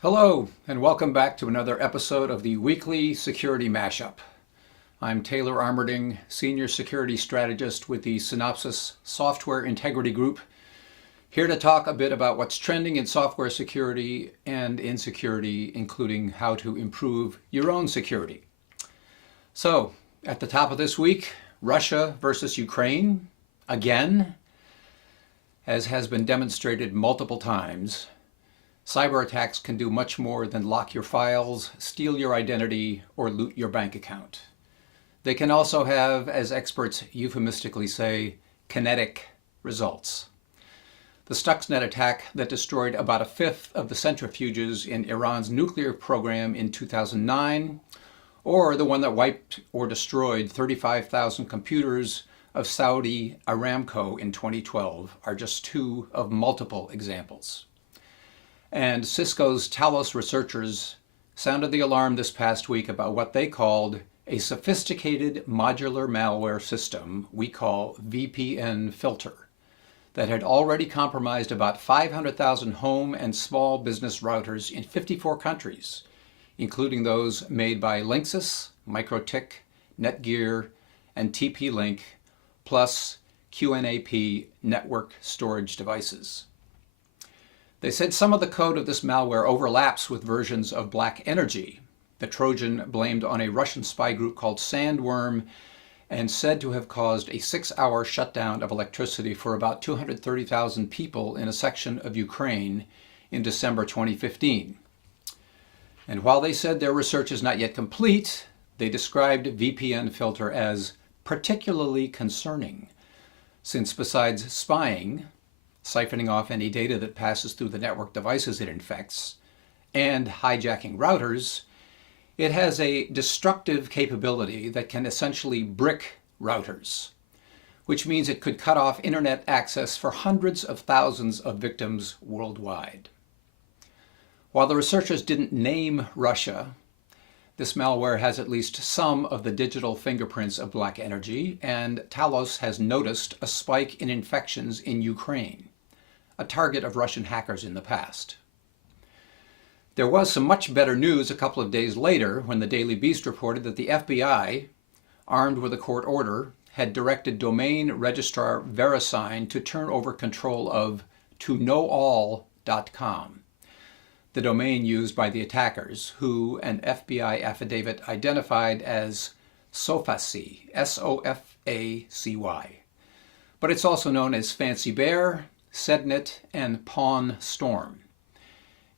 Hello, and welcome back to another episode of the weekly Security Mashup. I'm Taylor Armerding, Senior Security Strategist with the Synopsys Software Integrity Group, here to talk a bit about what's trending in software security and insecurity, including how to improve your own security. So, at the top of this week, Russia versus Ukraine, again, as has been demonstrated multiple times. Cyber attacks can do much more than lock your files, steal your identity, or loot your bank account. They can also have, as experts euphemistically say, kinetic results. The Stuxnet attack that destroyed about a fifth of the centrifuges in Iran's nuclear program in 2009, or the one that wiped or destroyed 35,000 computers of Saudi Aramco in 2012, are just two of multiple examples. And Cisco's Talos researchers sounded the alarm this past week about what they called a sophisticated modular malware system we call VPN filter that had already compromised about 500,000 home and small business routers in 54 countries, including those made by Linksys, MikroTik, Netgear, and TP-Link, plus QNAP network storage devices. They said some of the code of this malware overlaps with versions of Black Energy, the Trojan blamed on a Russian spy group called Sandworm and said to have caused a 6-hour shutdown of electricity for about 230,000 people in a section of Ukraine in December 2015. And while they said their research is not yet complete, they described VPN filter as particularly concerning, since besides spying, siphoning off any data that passes through the network devices it infects, and hijacking routers, it has a destructive capability that can essentially brick routers, which means it could cut off internet access for hundreds of thousands of victims worldwide. While the researchers didn't name Russia, this malware has at least some of the digital fingerprints of Black Energy, and Talos has noticed a spike in infections in Ukraine, a target of Russian hackers in the past. There was some much better news a couple of days later when the Daily Beast reported that the FBI, armed with a court order, had directed domain registrar VeriSign to turn over control of toknowall.com, the domain used by the attackers, who an FBI affidavit identified as Sofacy, S-O-F-A-C-Y. But it's also known as Fancy Bear, Sednet, and Pawn Storm.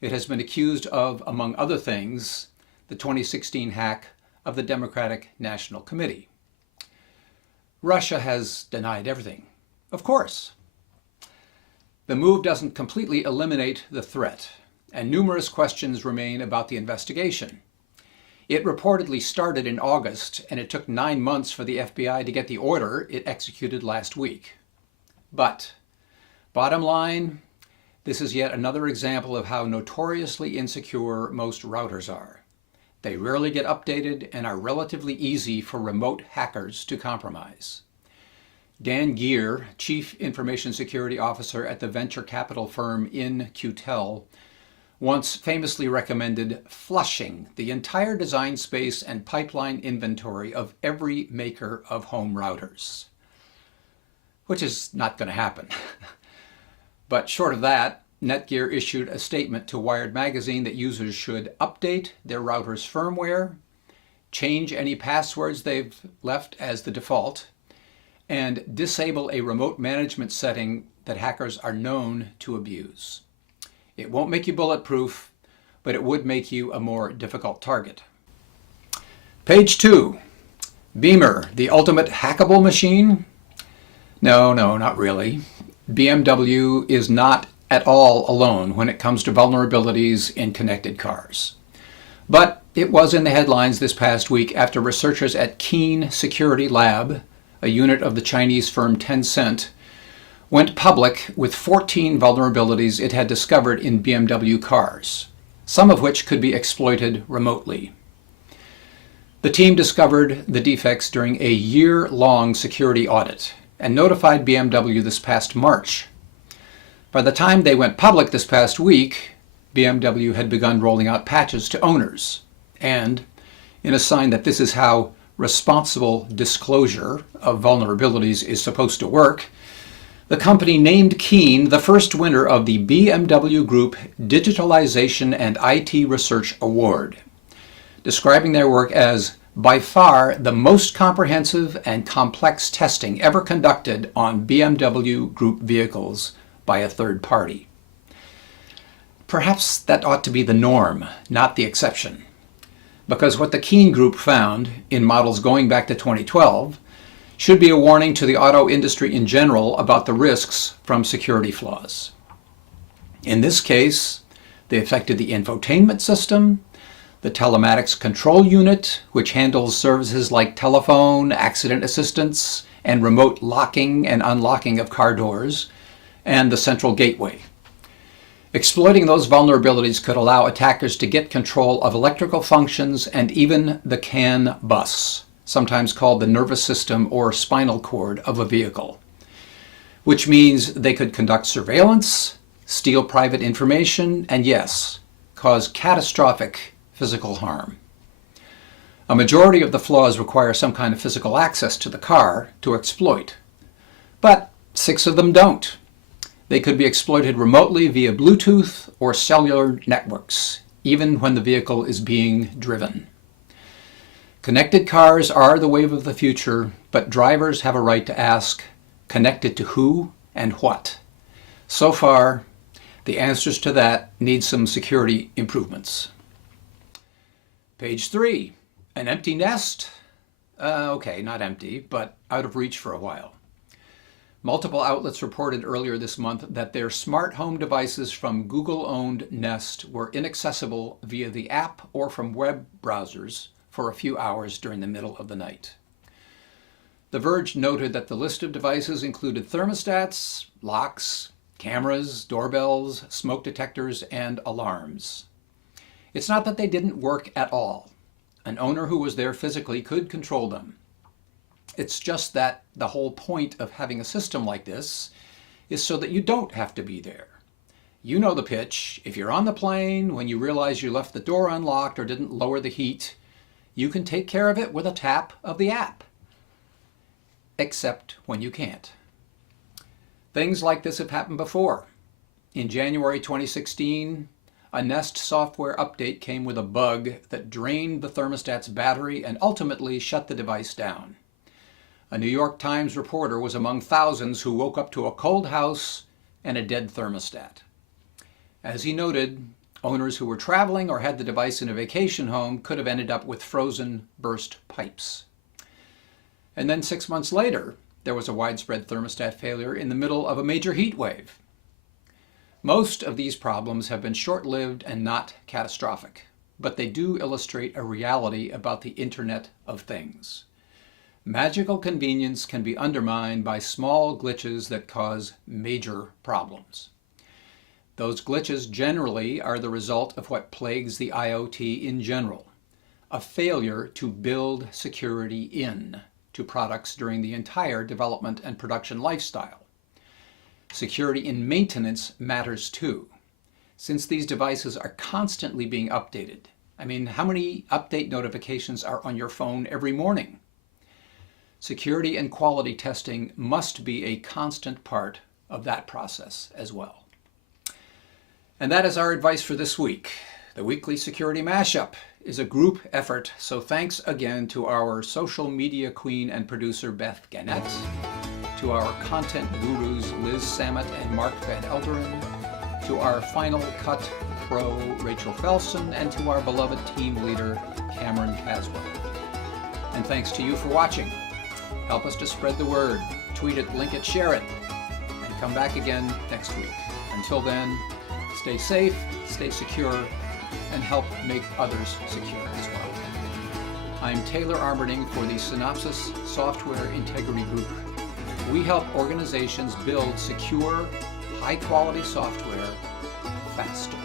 It has been accused of, among other things, the 2016 hack of the Democratic National Committee. Russia has denied everything, of course. The move doesn't completely eliminate the threat, and numerous questions remain about the investigation. It reportedly started in August, and it took 9 months for the FBI to get the order it executed last week. But bottom line, this is yet another example of how notoriously insecure most routers are. They rarely get updated and are relatively easy for remote hackers to compromise. Dan Geer, Chief Information Security Officer at the venture capital firm In-Q-Tel, once famously recommended flushing the entire design space and pipeline inventory of every maker of home routers, which is not going to happen. But short of that, Netgear issued a statement to Wired magazine that users should update their router's firmware, change any passwords they've left as the default, and disable a remote management setting that hackers are known to abuse. It won't make you bulletproof, but it would make you a more difficult target. Page 2. Beamer, the ultimate hackable machine? No, not really. BMW is not at all alone when it comes to vulnerabilities in connected cars. But it was in the headlines this past week after researchers at Keen Security Lab, a unit of the Chinese firm Tencent, went public with 14 vulnerabilities it had discovered in BMW cars, some of which could be exploited remotely. The team discovered the defects during a year-long security audit and notified BMW this past March. By the time they went public this past week, BMW had begun rolling out patches to owners. And, in a sign that this is how responsible disclosure of vulnerabilities is supposed to work, the company named Keen the first winner of the BMW Group Digitalization and IT Research Award, describing their work as by far the most comprehensive and complex testing ever conducted on BMW Group vehicles by a third party. Perhaps that ought to be the norm, not the exception, because what the Keen Group found in models going back to 2012 should be a warning to the auto industry in general about the risks from security flaws. In this case, they affected the infotainment system, the telematics control unit, which handles services like telephone, accident assistance, and remote locking and unlocking of car doors, and the central gateway. Exploiting those vulnerabilities could allow attackers to get control of electrical functions and even the CAN bus, sometimes called the nervous system or spinal cord of a vehicle, which means they could conduct surveillance, steal private information, and yes, cause catastrophic physical harm. A majority of the flaws require some kind of physical access to the car to exploit, but 6 of them don't. They could be exploited remotely via Bluetooth or cellular networks, even when the vehicle is being driven. Connected cars are the wave of the future, but drivers have a right to ask, connected to who and what? So far, the answers to that need some security improvements. Page 3, an empty nest? Okay, not empty, but out of reach for a while. Multiple outlets reported earlier this month that their smart home devices from Google-owned Nest were inaccessible via the app or from web browsers for a few hours during the middle of the night. The Verge noted that the list of devices included thermostats, locks, cameras, doorbells, smoke detectors, and alarms. It's not that they didn't work at all. An owner who was there physically could control them. It's just that the whole point of having a system like this is so that you don't have to be there. You know the pitch. If you're on the plane, when you realize you left the door unlocked or didn't lower the heat, you can take care of it with a tap of the app. Except when you can't. Things like this have happened before. In January 2016, a Nest software update came with a bug that drained the thermostat's battery and ultimately shut the device down. A New York Times reporter was among thousands who woke up to a cold house and a dead thermostat. As he noted, owners who were traveling or had the device in a vacation home could have ended up with frozen burst pipes. And then 6 months later, there was a widespread thermostat failure in the middle of a major heat wave. Most of these problems have been short-lived and not catastrophic, but they do illustrate a reality about the Internet of Things. Magical convenience can be undermined by small glitches that cause major problems. Those glitches generally are the result of what plagues the IoT in general, a failure to build security into products during the entire development and production lifestyle. Security in maintenance matters too, since these devices are constantly being updated. I mean, how many update notifications are on your phone every morning? Security and quality testing must be a constant part of that process as well. And that is our advice for this week. The weekly Security Mashup is a group effort, so thanks again to our social media queen and producer Beth Gannett, to our content gurus Liz Samet and Mark Van Elderen, to our Final Cut pro Rachel Felson, and to our beloved team leader Cameron Caswell. And thanks to you for watching. Help us to spread the word, tweet it, link it, share it, and come back again next week. Until then, stay safe, stay secure, and help make others secure as well. I'm Taylor Armerding for the Synopsys Software Integrity Group. We help organizations build secure, high-quality software faster.